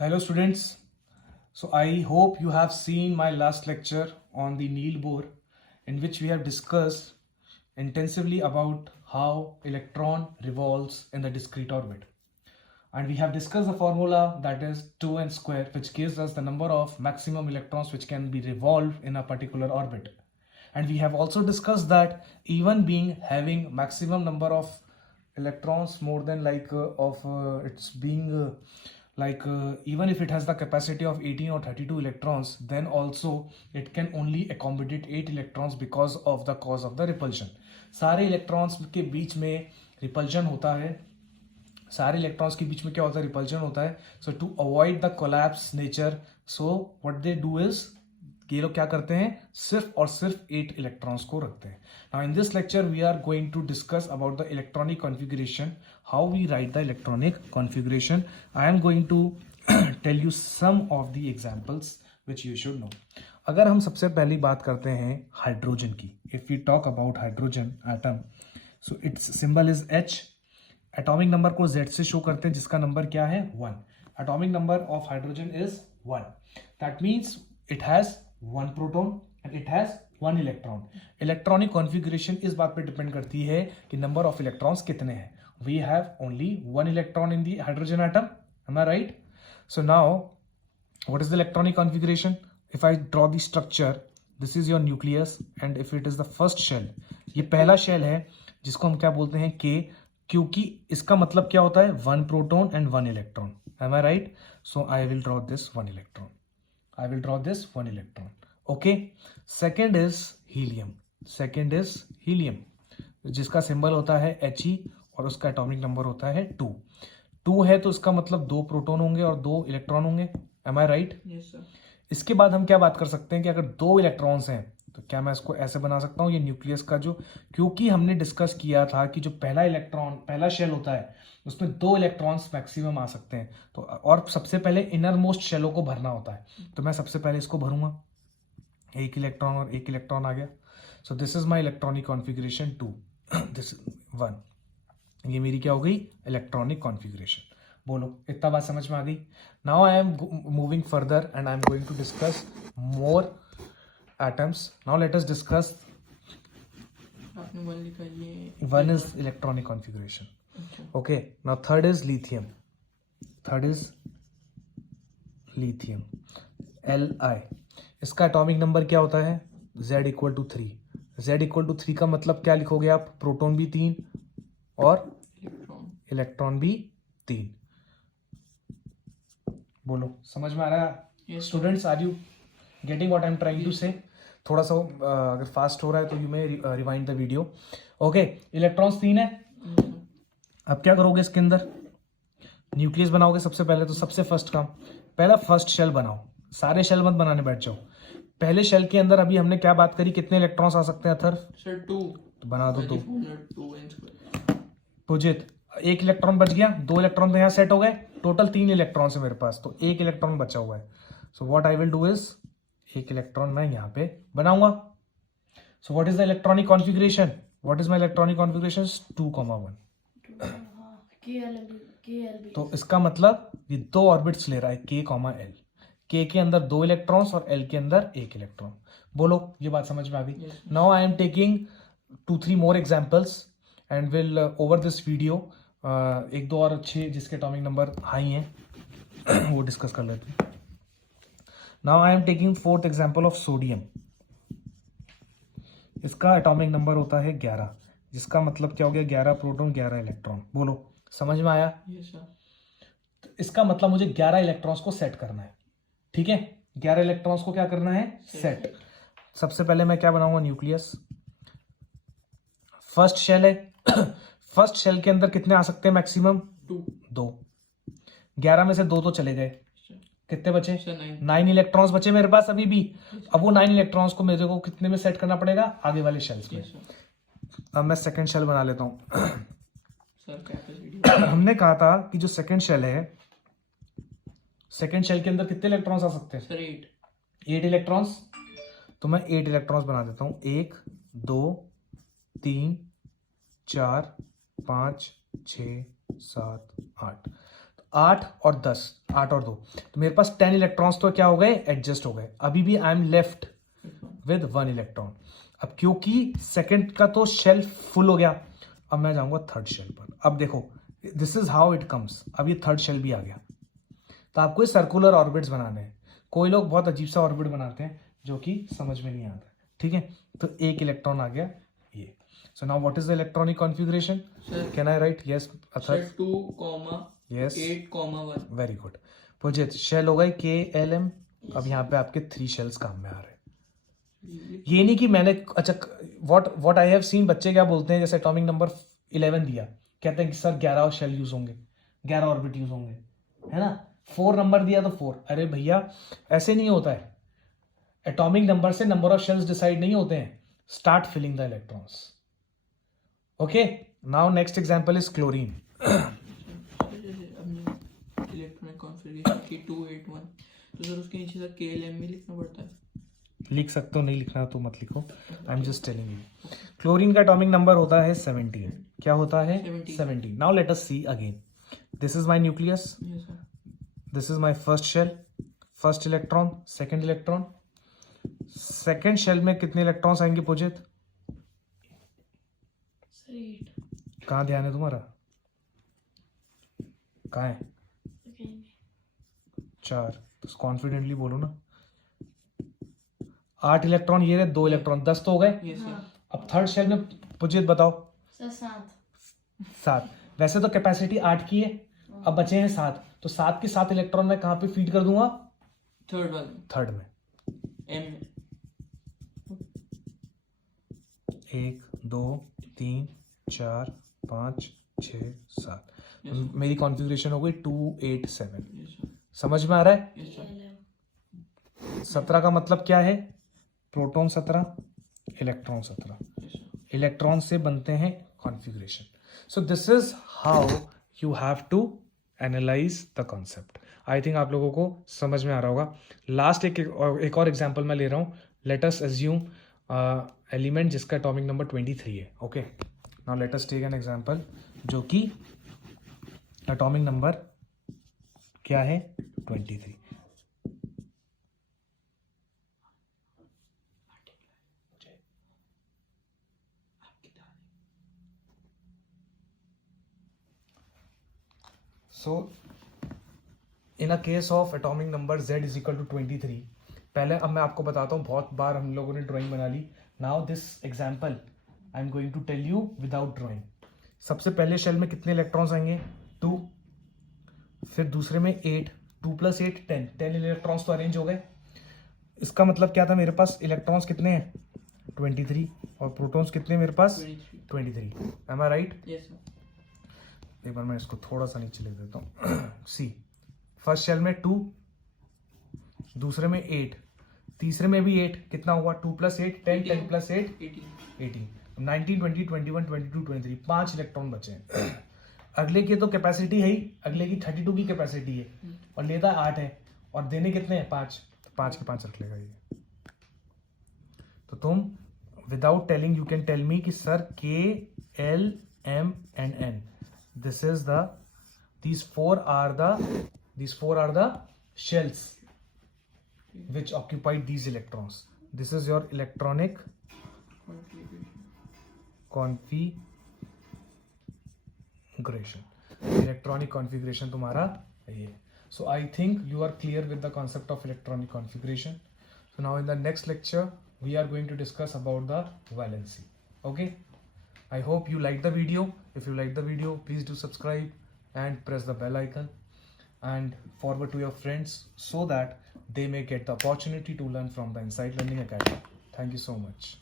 Hello students. So I hope you have seen my last lecture on the Neil Bohr, in which we have discussed intensively about how electron revolves in the discrete orbit. And we have discussed the formula, that is 2n square, which gives us the number of maximum electrons which can be revolved in a particular orbit. And we have also discussed that even being having maximum number of electrons more than even if it has the capacity of 18 or 32 electrons, then also it can only accommodate 8 electrons because of the cause of the repulsion. सारे electrons के बीच में repulsion होता है, सारे electrons के बीच में क्या होता है, रिपल्जन होता है. So to avoid the collapse nature, so what they do is, ये लोग क्या करते हैं, सिर्फ और सिर्फ 8 इलेक्ट्रॉन्स को रखते हैं. Now in this lecture we are going to discuss about the electronic configuration, how we write the electronic configuration. I am going to tell you some of the examples which you should know. अगर हम सबसे पहली बात करते हैं hydrogen की, if you talk about hydrogen atom, so its symbol is H. Atomic number को Z से शो करते हैं, जिसका नंबर क्या है, 1. Atomic number of hydrogen is 1. That means it has 1 proton and it has 1 electron. Electronic configuration इस बात पे डिपेंड करती है कि नंबर ऑफ इलेक्ट्रॉन्स कितने हैं. We have only 1 electron in the hydrogen atom. Am I right? So now what is the electronic configuration? If I draw the structure, this is your nucleus and if it is the first shell, ये पहला shell है जिसको हम क्या बोलते हैं, K, क्योंकि इसका मतलब क्या होता है, 1 proton and 1 electron. Am I right? So I will draw this 1 electron. I will draw this 1 electron. Okay. Second is helium. Second is helium, जिसका सिंबल होता है He और उसका एटॉमिक नंबर होता है 2. 2 है तो इसका मतलब 2 प्रोटॉन होंगे और 2 इलेक्ट्रॉन होंगे. Am I right? Yes, sir. इसके बाद हम क्या बात कर सकते हैं कि अगर 2 इलेक्ट्रॉन्स हैं तो क्या मैं इसको ऐसे बना सकता हूँ, ये न्यूक्लियस का जो, क्योंकि हमने डिस्कस किया था कि जो पहला इलेक्ट्रॉन, पहला शेल होता है, उसमें 2 इलेक्ट्रॉन्स मैक्सिमम आ सकते हैं. तो और सबसे पहले इनर मोस्ट शेलों को भरना होता है, तो मैं सबसे पहले इसको भरूंगा, 1 इलेक्ट्रॉन और 1 इलेक्ट्रॉन आ गया. सो this is my electronic configuration 2. This 1, ये मेरी क्या हो गई, इलेक्ट्रॉनिक कॉन्फ़िगरेशन. बोलो, इतना बात समझ में आ गई? Now I am moving further and I am going to discuss more atoms. Now let us discuss. आपने 1 लिखा, ये 1 is electronic configuration. Okay. Now third is lithium. Third is lithium, Li. इसका एटॉमिक नंबर क्या होता है, Z equal to 3. Z equal to 3 का मतलब क्या लिखोगे आप, प्रोटॉन भी 3 और इलेक्ट्रॉन भी 3. बोलो, समझ में आ रहा है students? Are you getting what I am trying to say? थोड़ा सा अगर फास्ट हो रहा है तो you may rewind the video. Okay. Electrons 3 है. अब क्या करोगे, इसके अंदर न्यूक्लियस बनाओगे सबसे पहले. तो सबसे फर्स्ट काम, पहला फर्स्ट शेल बनाओ. सारे शेल मत बनाने बैठ जाओ. पहले शेल के अंदर अभी हमने क्या बात करी, कितने इलेक्ट्रॉन्स आ सकते हैं अथर्व? सर 2. तो बना दो 2. 2. पुजित, 1 इलेक्ट्रॉन बच गया, 2 इलेक्ट्रॉन तो यहाँ सेट हो गए, टोटल 3 इलेक्ट्रॉन्स है मेरे पास, तो 1 इलेक्ट्रॉन बचा हुआ है. So what I will do is, 1 electron मैं यहाँ पे बनाऊंगा. So what is the electronic configuration? What is my electronic configuration? 2,1. तो इसका मतलब ये 2 ऑर्बिट्स ले रहा है, K, L. K के अंदर 2 इलेक्ट्रॉन्स और L के अंदर 1 इलेक्ट्रॉन. बोलो, ये बात समझ में आ गई? Now I am taking 2-3 more examples and will over this video 1-2 और अच्छे जिसके एटॉमिक नंबर हाई हैं वो डिस्कस कर लेते हैं. Now I am taking 4th example of sodium. इसका एटॉमिक नंबर होता है 11, जिसका मतलब क्या हो गया, 11 प्रोटॉन 11 इलेक्ट्रॉन. बोलो, समझ में आया? Yes, sir. तो इसका मतलब मुझे 11 इलेक्ट्रॉन्स को सेट करना है. ठीक है, 11 इलेक्ट्रॉन्स को क्या करना है, सेट. सबसे पहले मैं क्या बनाऊंगा, न्यूक्लियस. फर्स्ट शेल है. फर्स्ट शेल के अंदर कितने आ सकते हैं मैक्सिमम? 2. 11 में से 2 तो चले गए, कितने बचे? 9 इलेक्ट्रॉन्स बचे मेरे पास अभी भी. अब वो 9 इलेक्ट्रॉन्स को मेरे को कितने में सेट करना पड़ेगा, आगे वाले शेल्स में. अब मैं सेकंड शेल बना लेता हूँ. हमने कहा था कि जो सेकंड शेल है, सेकंड शेल के अंदर कितने इलेक्ट्रॉन्स आ सकते हैं? Sir 8 electrons. तो मैं 8 इलेक्ट्रॉन्स बना देता हूँ. 1 2 3 4 5 6 7 8. 8 और 10, 8 और 2, तो मेरे पास 10 इलेक्ट्रॉन्स तो क्या हो गए, एडजस्ट हो गए. अभी भी I am left with 1 electron. अब क्योंकि सेकंड का तो शेल फुल हो गया, अब मैं जाऊंगा थर्ड शेल पर. अब देखो this is how it comes. अब ये थर्ड शेल भी आ गया. तो आपको सर्कुलर ऑर्बिट्स बनाने हैं. कोई लोग बहुत अजीब सा ऑर्बिट बनाते हैं जो कि समझ में नहीं आता. ठीक है, तो एक इलेक्ट्रॉन आ गया ये. So now what is the electronic configuration? Can I write? Yes sir 2, yes 8, 1. Very good. पुजित शेल हो गए KLM. अब यहाँ पे आपके 3 शेल्स काम में आ रहे हैं. ये नहीं कि मैंने अच्छा व्हाट आई हैव सीन, बच्चे क्या बोलते हैं, जैसे एटॉमिक नंबर 11 दिया, कहते हैं कि सर 11 शेल यूज होंगे, 11 ऑर्बिट यूज होंगे, है ना. 4 नंबर दिया तो 4. अरे भैया ऐसे नहीं होता है. एटॉमिक नंबर से नंबर ऑफ शेल्स डिसाइड नहीं होते हैं. Start filling the electrons. Okay, now next example is chlorine. Electronic configuration की 2, 8, 1, तो सर उसके नीचे तक KLM में लिखना पड़ता है. लिख सकते हो, नहीं लिखना तो मत लिखो. I am just telling you. Chlorine का एटॉमिक नंबर होता है 17. क्या होता है? 17. Now let us see again. This is my nucleus. Yes sir. This is my first shell. First electron, second electron. Second shell में कितने इलेक्ट्रॉन्स आएंगे Pujit? Sir 8. कहाँ ध्यान है तुम्हारा? कहाँ है? 4. तो कॉन्फिडेंटली बोलो ना. 8 इलेक्ट्रॉन ये रहे, 2 इलेक्ट्रॉन, 10 तो हो गए. Yes sir. अब थर्ड शेल में पुजित बताओ. सर 7. 7. वैसे तो कैपेसिटी 8 की है, अब बचे हैं 7, तो 7 के 7 इलेक्ट्रॉन मैं कहाँ पे फीड कर दूंगा? थर्ड वाले थर्ड में. M में. 1 2 3 4 5 6 7. Yes, sir. मेरी कॉन्फ़िगरेशन हो गई 2 8 7. Yes sir. समझ में आ रहा है? Yes sir. 17 का मतलब क्या है? Proton 17, electron 17. Yes sir. Electron से बनते हैं configuration. So this is how you have to analyse the concept. I think आप लोगों को समझ में आ रहा होगा. लास्ट एक और एग्जांपल मैं ले रहा हूँ. लेट अस अज्यूम एलिमेंट जिसका एटॉमिक नंबर 23 है. Okay, now let us take an example जो कि एटॉमिक नंबर क्या है? 23. So in a case of atomic number Z is equal to 23. पहले अब मैं आपको बताता हूँ, बहुत बार हम लोगों ने ड्राइंग बना ली. Now this example I am going to tell you without drawing. सबसे पहले शेल में कितने इलेक्ट्रॉन्स आएंगे? 2. फिर दूसरे में 8. 2 + 8 10 इलेक्ट्रॉन्स तो अरेंज हो गए. इसका मतलब क्या था? मेरे पास इलेक्ट्रॉन्स कितने हैं? 23. और प्रोटॉन्स कितने मेरे पास? 23. M I write? Yes sir. एक बार मैं इसको थोड़ा सा नीचे ले देता हूँ. सी, फर्स्ट शेल में 2, दूसरे में 8, तीसरे में भी 8. कितना हुआ? 2 + 8 10 10 + 8 18. 19 20 21 22 23. 5 इलेक्ट्रॉन बचे हैं. अगले की तो कैपेसिटी है ही, अगले की 32 की कैपेसिटी है और लेता 8 है और देने कितने हैं? 5. तो 5 के 5 रख लेगा ये. तो तुम without telling you can tell me कि sir K L M and N. This is these four are the shells which occupied these electrons. This is your electronic configuration. Electronic configuration तुम्हारा ये. So I think you are clear with the concept of electronic configuration. So now in the next lecture we are going to discuss about the valency. Okay. I hope you like the video. If you like the video, please do subscribe and press the bell icon and forward to your friends so that they may get the opportunity to learn from the Insight Learning Academy. Thank you so much.